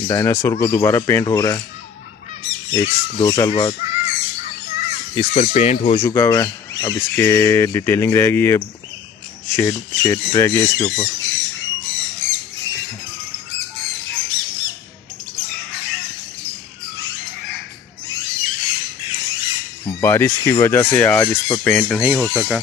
Dinosaur को दोबारा paint हो रहा है 1-2 साल बाद। इस पर पेंट हो चुका हुआ है, अब इसके डिटेलिंग रह गई है, शेड रह गया इसके ऊपर। बारिश की वजह से आज इस पर पेंट नहीं हो सका।